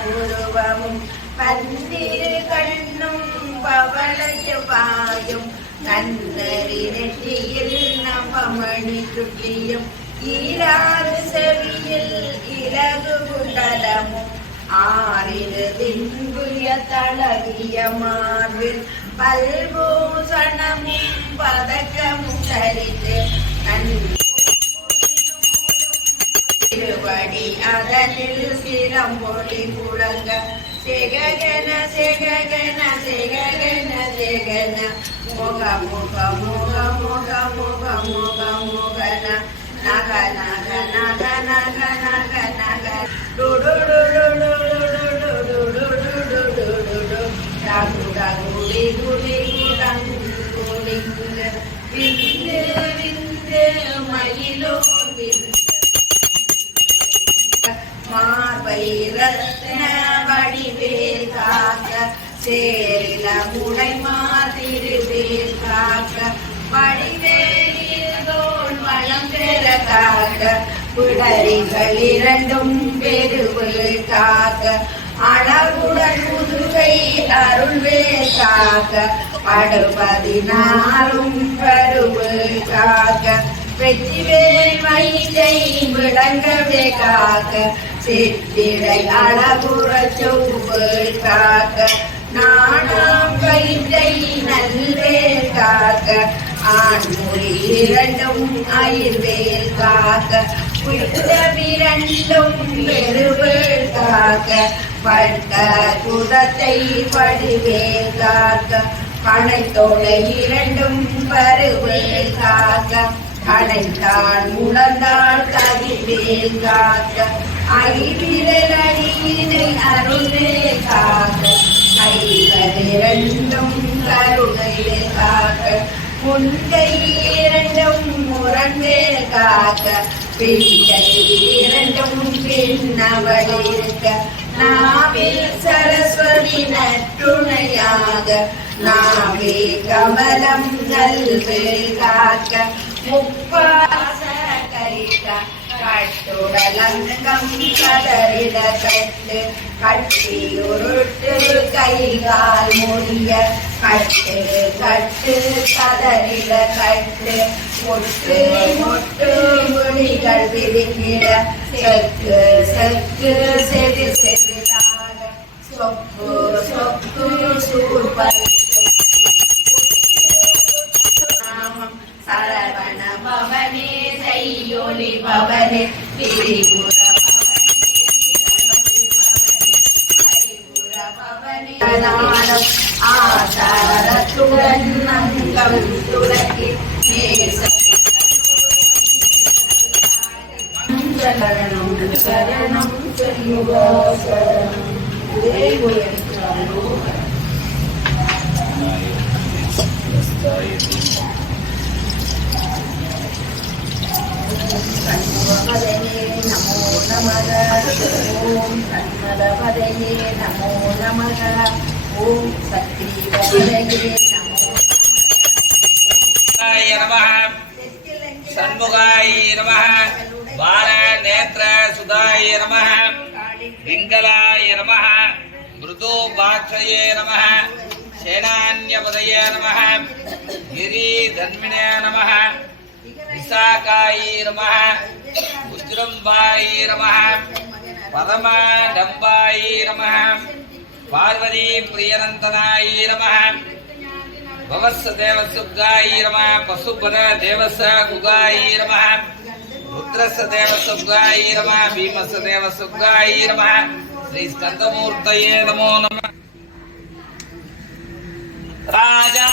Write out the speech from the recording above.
புருவமும் பந்திரு கண்ணும் பவளச்சு பாயும் நந்தரி நெற்றியில் நவமணி சுற்றியும் ஈராறு செவியில் இலகு குண்டலமும் ஆறிரு தின்புய தளவிய மார்பில் பல்பூசணமும் பதக்கமும் தரித்து நன்றி. ಪಡಿ ಅದ ನಿಲ್ಲಿಸಿ ರಂಬೋಲಿ ಕೂಡಂಗ సెగగన సెగగన సెగగన సెగన మోగ మోగ మోగ మోగ మోగ మోగ మోగన. నగ నగ నగ నగ నగ నగ. డు డు డు డు. காக்க சேரில முடை மாதிரி மாதிருவேல் காக்க வடிவேலில் தோல் வளம் பெற காக்க பிடரிகள் இரண்டும் பெருவில் காக்க அழகுடன் முதுகை அருள்வேல் காக்க படுபதினாலும் பருவில் காக்க வெற்றி வேல் மயிலை விளங்கவே காக்க சித்திரை அழகுற செவ்வேல் காக்க நாணம் கைதை நல்வேல் காக்க ஆண்மொழி இரண்டும் அயிர்வேல் காக்க விரண்டும் பெருவேல் காக்க பட்ட குடத்தை வடிவேல் காக்க பனைத்தோலை இரண்டும் பருவேல் காக்க அடைத்தான் உணர்ந்தால் கதிவேல் காக்க ஐவிரல் அருளே காக்க கைகள் கருணையே காக்க முன்கை இரண்டும் முரண்டே காக்க பின்கை இரண்டும் பின்னவள் இருக்க நாவில் சரஸ்வதி நற்றுணையாக நாவே கமலம் நல்வேல் காக்க முப்பா கட்டுடலங்கம் கதறிட கட்டு கட்டி உருட்டு கைகால் முடிய கட்டு கட்டு கதறிட கட்டு முட்டு முட்டு முடிகள் விரிகிட செக்கு செக்கு செதி செதிலாக சொப்பு சொப்பு சூப்பர் செய்யொலி பவனே திரிபுர பவனே நாடம் ஆசாரத்துடன் நங்கம் துளக்கி நேசம் சரணம் சரணம் சண்முகா சரணம் కన్మలపదయే నమో నమ ఓం కన్మలపదయే నమో నమ ఓం సక్రీవపదయే నమో నమ షణ్ముగాయ నమ నమ விசாகாயி நம உஷ்டிரம்பாயி நம பரம டம்பாயி நம பார்வதி பிரியநந்தனாயி நம பவஸ் தேவசுகாயி நம பசுபர தேவச குகாயி நம ருத்ரஸ் தேவசுகாயி நம பீமஸ் தேவசுகாயி நம ஸ்ரீ ஸ்கந்தமூர்த்தயே நமோ நம. ராஜா